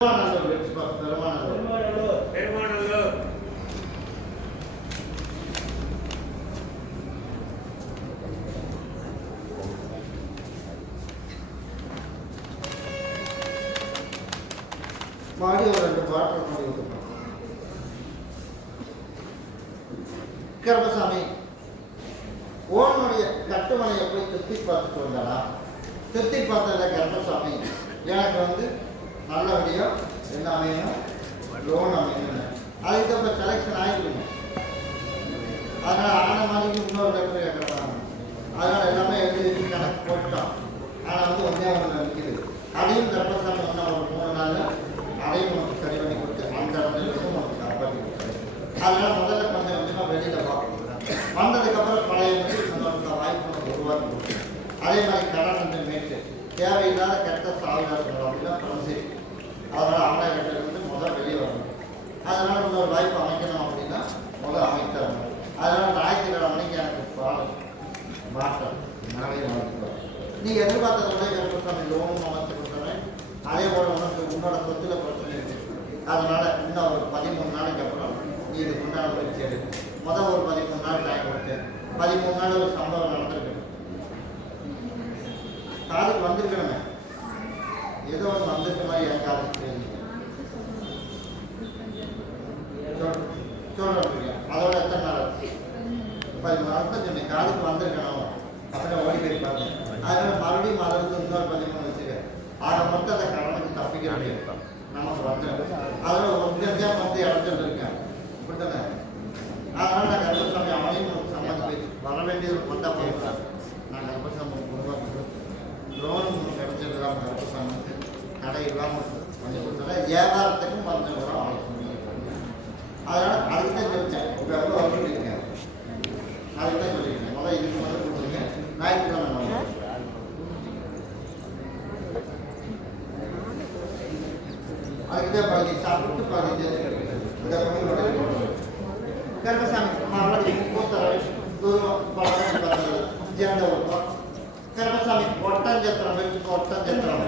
மாடி ஒரு 2 பாட்டில் மாடி ஊற்றுப்போம். கருப்பசாமி ஓனுடைய கட்டுமனையை போய் திருத்தி பார்த்துட்டு வந்தானா? திருத்தி பார்த்ததில்ல கருப்பசாமி எனக்கு நல்லபடியாக என்ன அமையணும், லோன் அமையணும். அதுக்கு இப்போ செலெக்ஷன் ஆகிருக்கணும். அதனால் ஆன மாதிரிக்கு இன்னொரு லெட்டர் கேட்குறாங்க. அதனால் எல்லாமே எழுதி கணக்கு போட்டோம். ஆனால் ஒன்றே ஒன்று நிற்கிது. அதையும் கருப்பசாமி ஒரு 3 நாளில் அதையும் நமக்கு சரி பண்ணி கொடுத்து அந்த இடத்துலையும் நமக்கு காப்பாற்றி கொடுத்தாரு. அதனால் முதல்ல கொஞ்சம் கொஞ்சமாக வெளியில் பார்க்கணும். வந்ததுக்கப்புறம் பழைய நமக்கு வாய்ப்பு நமக்கு உருவாக்கி கொடுக்கும். அதே மாதிரி கடன் மேட்டு தேவையில்லாத கெட்ட சாவிதார்கள் அப்படின்னா பணம் சரி. அதனால் ஆன்லைன் கட்டணம் முதல் வெளியே வரணும். அதனால் இன்னொரு வாய்ப்பு அமைக்கணும் அப்படின்னா முதல் அமைத்தரணும். அதனால் ஞாயிற்றுக்கிழமை மணிக்கு எனக்கு பால் மாற்றம் நிறைய மாற்றிக்குவார். நீங்கள் எதிர்பார்த்ததோட கருப்பசாமி லோனும் அமைச்சு கொடுத்துறேன். அதே போல் உன்னோட சொத்தில் பிரச்சனை இருக்குது. அதனால் இன்னும் ஒரு 13 நாளைக்கு அப்புறம் நீ இதுக்கு உண்டான பயிற்சி எடு. முதல் ஒரு 13 நாள் டைம் கொடுத்தேன். 13 நாள் ஒரு சம்பவம் நடந்திருக்கு. காதுக்கு வந்திருக்கணுமே, ஏதோ ஒன்று வந்திருக்க மாதிரி என் காதுக்கு தெரியும். சொல்கிறேன் அதோட எத்தனை நாள் 13 நாள் தான் சொன்னேன். காதுக்கு வந்திருக்கணும் அப்படின்னா ஓடி போயிருப்பாங்க. அதனால் மறுபடியும் அதிலிருந்து இன்னொரு 13 வச்சுருக்கேன். ஆக மொத்தம் அந்த கடனுக்கு தப்பிக்க முடியும். நமக்கு அதில் ஒரு இடைஞ்சல் இருக்கேன் அப்படித்தானே. அதனால் நான் கருப்பசாமி அவனையும் சம்மந்தம் வர வேண்டியது வந்தால் போயிருக்காங்க. நான் கருப்பசாமி உருவாக்கி லோன் கிடைச்சதுலாம் கருப்பசாமி கடை இல்லாமல் கொஞ்சம் கொடுத்தா வியாபாரத்துக்கும் கொஞ்சம் வரும் ஆலோசனை. அதனால் அதுக்கு தான் சொல்லிட்டேன். இப்போ எவ்வளோ வந்துட்டு இருக்கேன் அதுக்கு தான் சொல்லியிருக்கேன். முதல்ல இதுக்கு முதல்ல கொடுத்துருங்க. ஞாயிற்றுக்கிழமை அதுக்குதான் பகுதி சாப்பிட்டு பகுதி கருப்பசாமி மறுபடியும் கூத்தரவை தூரம் சேர்ந்த கருப்பசாமி ஒட்டஞ்சத்திரம் வச்சு ஒட்டஞ்சத்திரம்